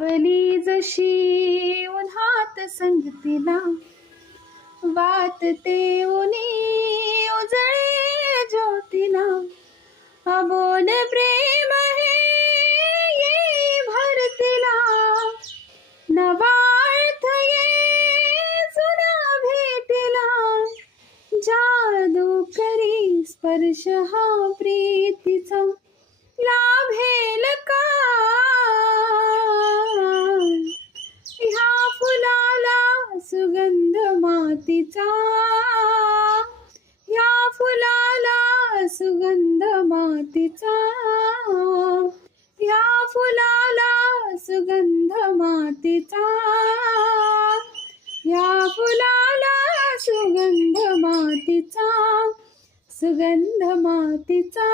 सावली जशी उन्हात संगतीला, वाटते उनी उजळे ज्योतीला. अबोल प्रेम हे ये भरतीला, नवा अर्थ ये जुन्या भेटीला. जादू करी स्पर्श हा प्रीतीचा, लाभेल का ह्या फुलाला सुगंध मातीचा. ह्या फुलाला सुगंध मातीचा. ह्या फुलाला सुगंध मातीचा. ह्या फुलाला सुगंध मातीचा. सुगंध मातीचा.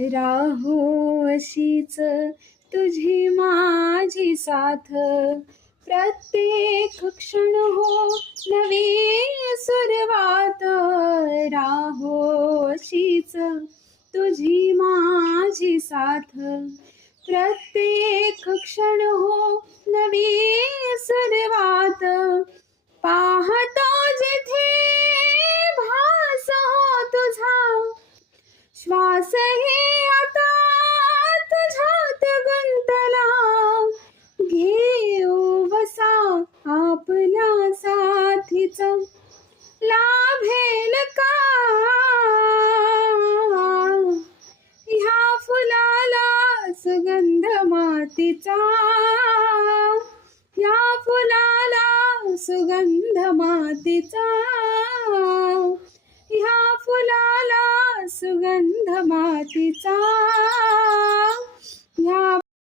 राहो अशीच तुझी माझी साथ, प्रत्येक क्षण हो नवी सुरुवात. राहो अशीच तुझी माझी साथ, प्रत्येक क्षण हो नवी सुरुवात. पाहतो जिथे भास हो तुझा, श्वासही आता तुझ्यात गुंतला. घेऊ वसा आपल्या साथीचा, लाभेल का ह्या फुलाला सुगंध मातीचा. ह्या फुलाला सुगंध मातीचा. ह्या फुलाला सुगंध मातीचा.